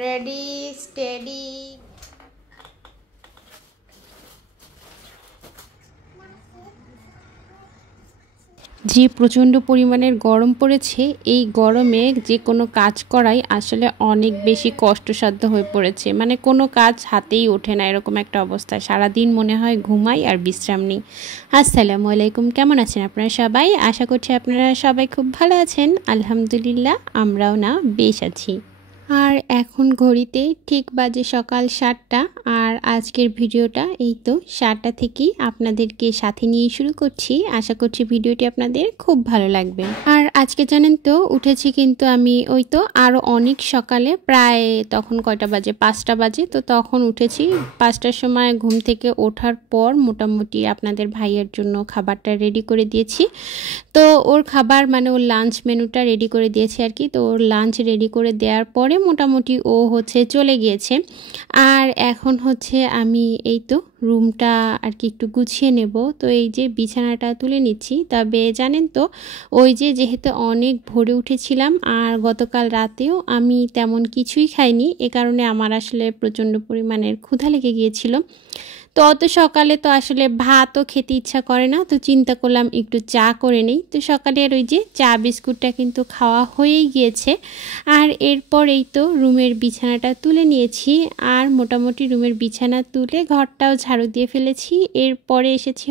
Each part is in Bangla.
Ready steady. যে প্রচণ্ড পরিমাণের গরম পড়েছে, এই গরমে যে কোনো কাজ করাই আসলে অনেক বেশি কষ্টসাধ্য হয়ে পড়েছে। মানে কোনো কাজ হাতেই ওঠে না, এরকম একটা অবস্থা। সারাদিন মনে হয় ঘুমাই আর বিশ্রাম নিই। আসসালামু আলাইকুম, কেমন আছেন আপনারা সবাই? আশা করছি আপনারা সবাই খুব ভালো আছেন। আলহামদুলিল্লাহ, আমরাও না বেশ আছি। আর এখন ঘড়িতে ঠিক বাজে সকাল 7টা। আর আজকের ভিডিওটা এই তো 7টা থেকেই আপনাদেরকে সাথে নিয়ে শুরু করছি। আশা করছি ভিডিওটি আপনাদের খুব ভালো লাগবে। আর আজকে জানেন তো উঠেছি কিন্তু আমি ওই তো আরও অনেক সকালে, প্রায় তখন কয়টা বাজে, 5টা বাজে। তো তখন উঠেছি 5টার সময়। ঘুম থেকে ওঠার পর মোটামুটি আপনাদের ভাইয়ের জন্য খাবারটা রেডি করে দিয়েছি। তো ওর খাবার মানে ওর লাঞ্চ মেনুটা রেডি করে দিয়েছি আর কি। তো ওর লাঞ্চ রেডি করে দেওয়ার পরে মোটামুটি ও চলে গিয়েছে। আর এখন আমি এই তো রুমটা আর কি একটু গুছিয়ে নেব। তো এই যে বিছানাটা তুলে নিচ্ছি। তবে জানেন তো যেহেতু অনেক ভোরে উঠেছিলাম আর গতকাল রাতেও আমি তেমন কিছুই খাইনি, এ কারণে আমার আসলে প্রচণ্ড পরিমাণের ক্ষুধা লেগে গিয়েছিল। তো অত সকালে তো আসলে ভাতও খেতে ইচ্ছা করে না। তো চিন্তা করলাম একটু চা করে নিই। তো সকালের চা বিস্কুটটা কিন্তু খাওয়া হয়েই গিয়েছে। আর এরপর এই তো রুমের বিছানাটা তুলে নিয়েছি। আর মোটামুটি রুমের বিছানা তুলে ঘরটাও ঝাড়ু দিয়ে ফেলেছি। এরপরে এসেছি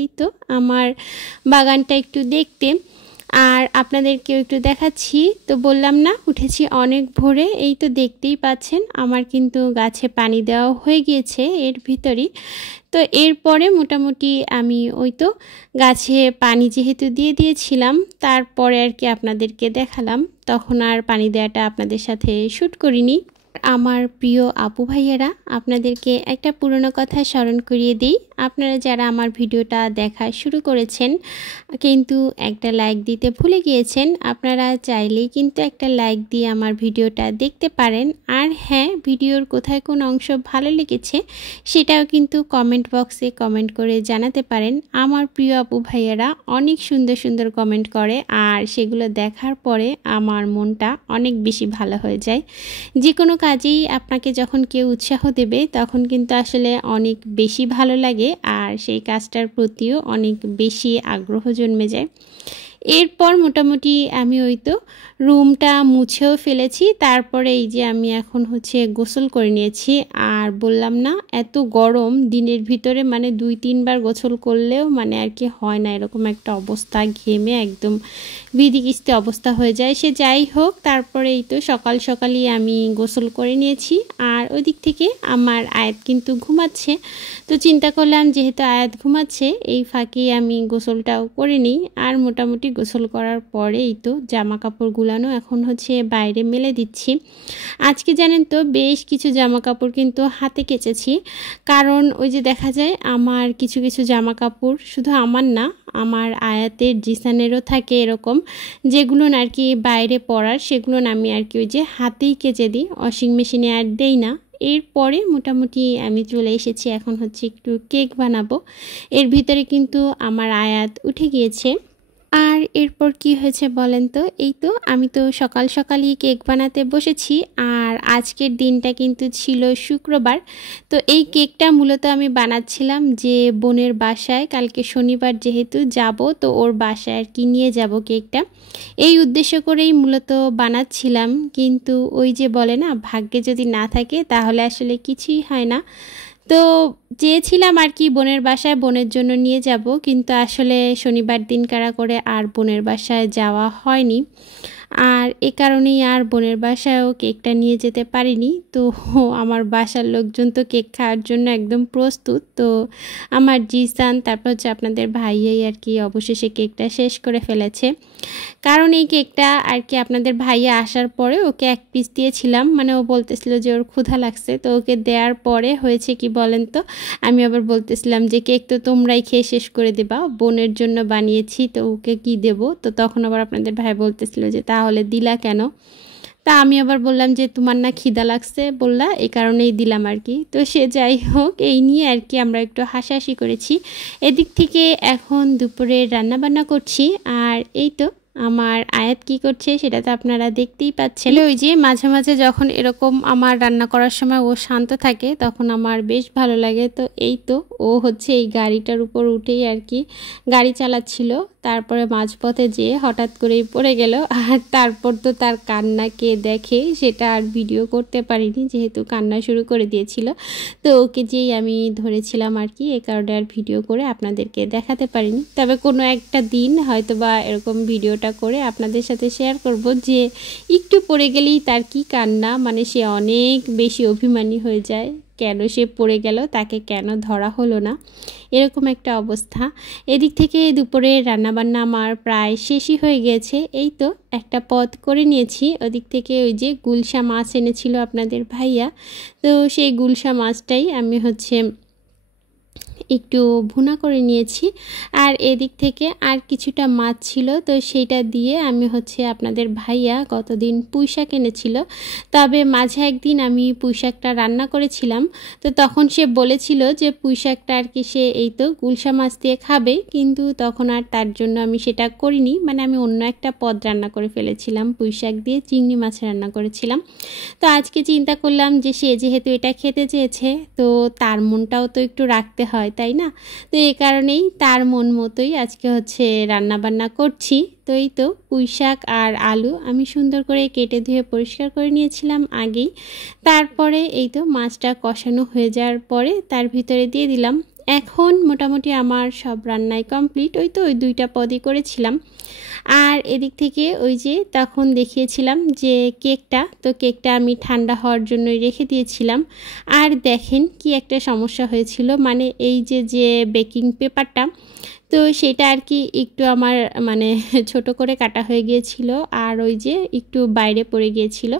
এই তো আমার বাগানটা একটু দেখতে। আর আপনাদেরকেও একটু দেখাচ্ছি। তো বললাম না উঠেছি অনেক ভোরে, এই তো দেখতেই পাচ্ছেন আমার কিন্তু গাছে পানি দেওয়া হয়ে গিয়েছে এর ভিতরই। তো এরপরে মোটামুটি আমি গাছে পানি যেহেতু দিয়ে দিয়েছিলাম, তারপরে আর কি আপনাদেরকে দেখালাম। তখন আর পানি দেওয়াটা আপনাদের সাথে শ্যুট করিনি। আমার প্রিয় আপু ভাইয়েরা, আপনাদেরকে একটা পুরনো কথা স্মরণ করিয়ে দিই। আপনারা যারা আমার ভিডিওটা দেখা শুরু করেছেন কিন্তু একটা লাইক দিতে ভুলে গিয়েছেন, আপনারা চাইলেই কিন্তু একটা লাইক দিয়ে আমার ভিডিওটা দেখতে পারেন। আর হ্যাঁ, ভিডিওর কোথায় কোন অংশ ভালো লেগেছে সেটাও কিন্তু কমেন্ট বক্সে কমেন্ট করে জানাতে পারেন। আমার প্রিয় আপু ভাইয়েরা অনেক সুন্দর সুন্দর কমেন্ট করে, আর সেগুলো দেখার পরে আমার মনটা অনেক বেশি ভালো হয়ে যায়। যে কোনো কাজেই আপনাকে যখন কেউ উৎসাহ দেবে তখন কিন্তু আসলে অনেক বেশি ভালো লাগে, আর সেই কাজটার প্রতিও অনেক বেশি আগ্রহ জন্মে যায়। এরপর মোটামুটি আমি রুমটা মুছেও ফেলেছি। তারপরে এই যে আমি এখন গোসল করে নিয়েছি। আর বললাম না এত গরম, দিনের ভিতরে মানে 2-3 বার গোসল করলেও মানে আর কি হয় না, এরকম একটা অবস্থা, ঘেমে একদম বিধিকিস্তি অবস্থা হয়ে যায়। সে যাই হোক, তারপরে এই তো সকাল সকালই আমি গোসল করে নিয়েছি। আর ওই দিক থেকে আমার আয়াত কিন্তু ঘুমাচ্ছে। তো চিন্তা করলাম যেহেতু আয়াত ঘুমাচ্ছে, এই ফাঁকে আমি গোসলটাও করে নিই। আর মোটামুটি গোসল করার পরে এই তো জামা কাপড় গুলানো এখন বাইরে মেলে দিচ্ছি। আজকে জানেন তো বেশ কিছু জামা কাপড় কিন্তু হাতে কেচেছি। কারণ দেখা যায় আমার কিছু কিছু জামা কাপড় শুধু আমার না, আমার আয়াতের জিসানেরও থাকে এরকম, যেগুলো আর কি বাইরে পরার, সেগুলো আমি আর কি হাতেই কেচে দিই, ওয়াশিং মেশিনে আর দেই না। এরপরে মোটামুটি আমি চলে এসেছি, এখন একটু কেক বানাবো। এর ভিতরে কিন্তু আমার আয়াত উঠে গিয়েছে। আর এরপর কি হয়েছে বলেন তো, এই তো আমি তো সকাল সকালই কেক বানাতে বসেছি। আর আজকের দিনটা কিন্তু ছিল শুক্রবার। তো এই কেকটা মূলত আমি বানাচ্ছিলাম যে বোনের বাসায়, কালকে শনিবার যেহেতু যাব, তো ওর বাসায় আর কি নিয়ে যাব কেকটা, এই উদ্দেশ্য করেই মূলত বানাচ্ছিলাম। কিন্তু বলে না, ভাগ্যে যদি না থাকে তাহলে আসলে কিছুই হয় না। তো চেয়েছিলাম আর কি বোনের বাসায় বোনের জন্য নিয়ে যাব, কিন্তু আসলে শনিবার দিন কারা করে আর বোনের বাসায় যাওয়া হয়নি। আর এ কারণেই আর বোনের বাসায়ও কেকটা নিয়ে যেতে পারিনি। তো আমার বাসার লোকজন তো কেক খাওয়ার জন্য একদম প্রস্তুত। তো আমার জিসান তারপর আপনাদের ভাইয়াই আর কি অবশেষে কেকটা শেষ করে ফেলেছে। কারণ এই কেকটা আর কি আপনাদের ভাইয়া আসার পরে ওকে এক পিস দিয়েছিলাম, মানে ও বলতেছিল যে ওর ক্ষুধা লাগছে। তো ওকে দেওয়ার পরে হয়েছে কি বলেন তো, আমি আবার বলতেছিলাম যে কেক তো তোমরাই খেয়ে শেষ করে দেবা, বোনের জন্য বানিয়েছি, তো ওকে কি দেব। তো তখন আবার আপনাদের ভাই বলতেছিল যে তাহলে দিলা কেন। তা আমি আবার বললাম যে তোমার না খিদা লাগছে বললা, এই কারণেই দিলাম আর কি। তো সে যাই হোক, এই নিয়ে আর কি আমরা একটু হাসাহাসি করেছি। এদিক থেকে এখন দুপুরে রান্না বান্না করছি। আর এই তো আমার আয়াত কি করছে সেটা তো আপনারা দেখতেই পাচ্ছেন। ওই যে মাঝে মাঝে যখন এরকম আমার রান্না করার সময় ও শান্ত থাকে তখন আমার বেশ ভালো লাগে। তো এই তো ও হচ্ছে এই গাড়িটার উপর উঠেই আর কি গাড়ি চালাচ্ছিল, তারপরে মাঝপথে যেয়ে হঠাৎ করেই পড়ে গেল। আর তারপর তো তার কান্না কে দেখে সেটা আর ভিডিও করতে পারিনি, যেহেতু কান্না শুরু করে দিয়েছিল। তো ওকে যেই আমি ধরেছিলাম আর কি, এ কারণে আর ভিডিও করে আপনাদেরকে দেখাতে পারিনি। তবে কোনো একটা দিন হয়তো বা এরকম ভিডিওটা করে আপনাদের সাথে শেয়ার করব যে একটু পড়ে গেলেই তার কি কান্না, মানে সে অনেক বেশি অভিমানী হয়ে যায়, কেন সে পড়ে গেল, তাকে কেন ধরা হলো না, এরকম একটা অবস্থা। এদিক থেকে দুপুরে রান্নাবান্না আমার প্রায় শেষই হয়ে গেছে। এই তো একটা পদ করে নিয়েছি। ওদিক থেকে ওই যে গুলশা মাছ এনেছিল আপনাদের ভাইয়া, তো সেই গুলশা মাছটাই আমি হচ্ছে একটু ভুনা করে নিয়েছি। আর এদিক থেকে আর কিছুটা মাছ ছিল, তো সেইটা দিয়ে আমি হচ্ছে আপনাদের ভাইয়া গতদিন পুঁইশাক এনেছিল, তবে মাঝে একদিন আমি পুঁইশাকটা রান্না করেছিলাম। তো তখন সে বলেছিল যে পুঁইশাকটা আর কি সে এই তো গুলশা মাছ দিয়ে খাবে, কিন্তু তখন আর তার জন্য আমি সেটা করিনি, মানে আমি অন্য একটা পদ রান্না করে ফেলেছিলাম, পুঁইশাক দিয়ে চিংড়ি মাছ রান্না করেছিলাম। তো আজকে চিন্তা করলাম যে সে যেহেতু এটা খেতে চেয়েছে তো তার মনটাও তো একটু রাখতে হয়, তাই না? তো এই কারণেই তার মন মতোই আজকে হচ্ছে রান্না বান্না করছি। তো এই তো পুঁইশাক আর আলু আমি সুন্দর করে কেটে ধুয়ে পরিষ্কার করে নিয়েছিলাম আগেই। তারপরে এই তো মাছটা কষানো হয়ে যাওয়ার পরে তার ভিতরে দিয়ে দিলাম। এখন মোটামুটি আমার সব রান্নাই কমপ্লিট। ওই তো ওই দুইটা পদই করেছিলাম। আর এদিক থেকে ওই যে তখন দেখিয়েছিলাম যে কেকটা, তো কেকটা আমি ঠান্ডা হওয়ার জন্যই রেখে দিয়েছিলাম। আর দেখেন কি একটা সমস্যা হয়েছিল, মানে এই যে বেকিং পেপারটা, তো সেটা আর কি একটু আমার মানে ছোট করে কাটা হয়ে গিয়েছিল, আর ওই যে একটু বাইরে পড়ে গিয়েছিল,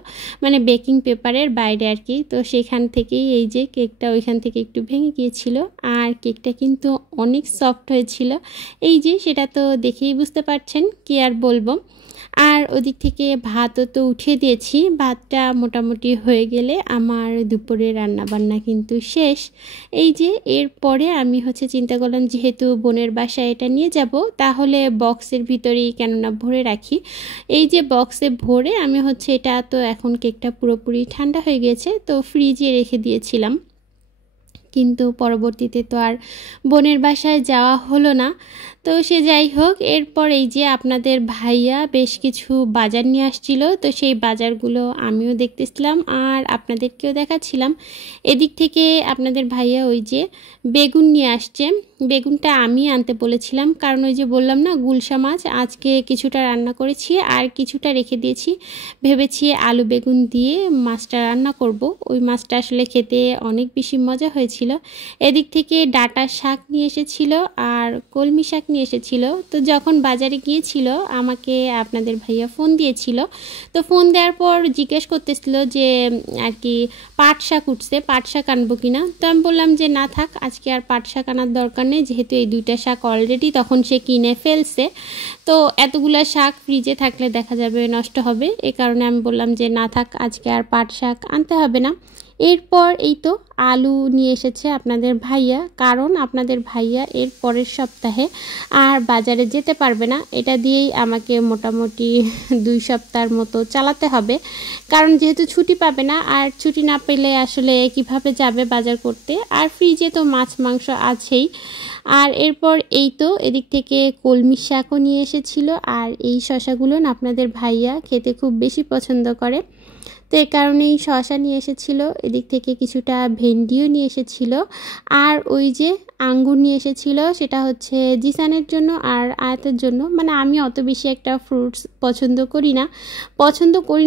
মানে বেকিং পেপারের বাইরে আর কি। তো সেখান থেকেই এই যে কেকটা ওইখান থেকে একটু ভেঙে গিয়েছিল। আর কেকটা কিন্তু অনেক সফট হয়েছিল, এই যে সেটা তো দেখেই বুঝতে পারছেন, কি আর বলবো। আর ওদিক থেকে ভাতও তো উঠিয়ে দিয়েছি, ভাতটা মোটামুটি হয়ে গেলে আমার দুপুরে রান্নাবান্না কিন্তু শেষ। এই যে এরপরে আমি হচ্ছে চিন্তা করলাম যেহেতু বোনের বাসায় এটা নিয়ে যাব, তাহলে বক্সের ভিতরেই কেননা ভরে রাখি। এই যে বক্সে ভরে আমি হচ্ছে এটা তো এখন কেকটা পুরোপুরি ঠান্ডা হয়ে গেছে, তো ফ্রিজে রেখে দিয়েছিলাম। কিন্তু পরবর্তীতে তো আর বোনের বাসায় যাওয়া হলো না। তো সে যাই হোক, এরপর এই যে আপনাদের ভাইয়া বেশ কিছু বাজার নিয়ে আসছিল, তো সেই বাজারগুলো আমিও দেখতেছিলাম আর আপনাদেরকেও দেখাচ্ছিলাম। এদিক থেকে আপনাদের ভাইয়া ওই যে বেগুন নিয়ে আসছে। বেগুনটা আমি আনতে বলেছিলাম, কারণ ওই যে বললাম না গুলশা মাছ আজকে কিছুটা রান্না করেছি আর কিছুটা রেখে দিয়েছি, ভেবেছি আলু বেগুন দিয়ে মাছটা রান্না করব। ওই মাছটা আসলে খেতে অনেক বেশি মজা হয়েছিল। এদিক থেকে ডাঁটা শাক নিয়ে এসেছিল আর কলমি শাক নিয়ে এসেছিল। তো যখন বাজারে গিয়েছিল আমাকে আপনাদের ভাইয়া ফোন দিয়েছিল, তো ফোন দেওয়ার পর জিজ্ঞেস করতেছিল যে আর কি পাট শাক উঠছে, পাট শাক আনবো কিনা। তো আমি বললাম যে না থাক, আজকে আর পাট শাক আনার দরকার নেই, যেহেতু এই দুইটা শাক অলরেডি তখন সে কিনে ফেলছে, তো এতগুলা শাক ফ্রিজে থাকলে দেখা যাবে নষ্ট হবে। এই কারণে আমি বললাম যে না থাক, আজকে আর পাট শাক আনতে হবে না। এরপর এই তো আলু নিয়ে এসেছে আপনাদের ভাইয়া, কারণ আপনাদের ভাইয়া এর পরের সপ্তাহে আর বাজারে যেতে পারবে না। এটা দিয়েই আমাকে মোটামুটি 2 সপ্তাহের মতো চালাতে হবে, কারণ যেহেতু ছুটি পাবে না, আর ছুটি না পেলে আসলে কিভাবে যাবে বাজার করতে। আর ফ্রিজে তো মাছ মাংস আছেই। আর এরপর এই তো এদিক থেকে কলমি শাকও নিয়ে এসেছিল, আর এই শশাগুলো না আপনাদের ভাইয়া খেতে খুব বেশি পছন্দ করে, তো এই কারণেই শসা নিয়ে এসেছিল। এদিক থেকে কিছুটা ভেন্ডিও নিয়ে এসেছিল, আর ওই যে আঙ্গুর নিয়ে এসেছিল, সেটা হচ্ছে জিসানের জন্য আর আয়াতের জন্য। মানে আমি অত বেশি একটা ফ্রুটস পছন্দ করি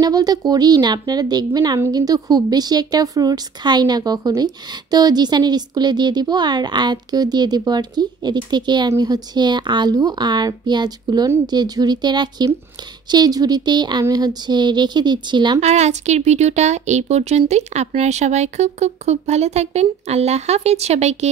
না বলতে করিই না, আপনারা দেখবেন আমি কিন্তু খুব বেশি একটা ফ্রুটস খাই না কখনোই। তো জিসানের স্কুলে দিয়ে দিব আর আয়াতকেও দিয়ে দিব আর কি। এদিক থেকে আমি হচ্ছে আলু আর পেঁয়াজগুলো যে ঝুড়িতে রাখি সেই ঝুড়িতেই আমি হচ্ছে রেখে দিচ্ছিলাম। আর আজকের ভিডিওটা এই পর্যন্তই। আপনারা সবাই খুব খুব খুব ভালো থাকবেন। আল্লাহ হাফেজ সবাইকে।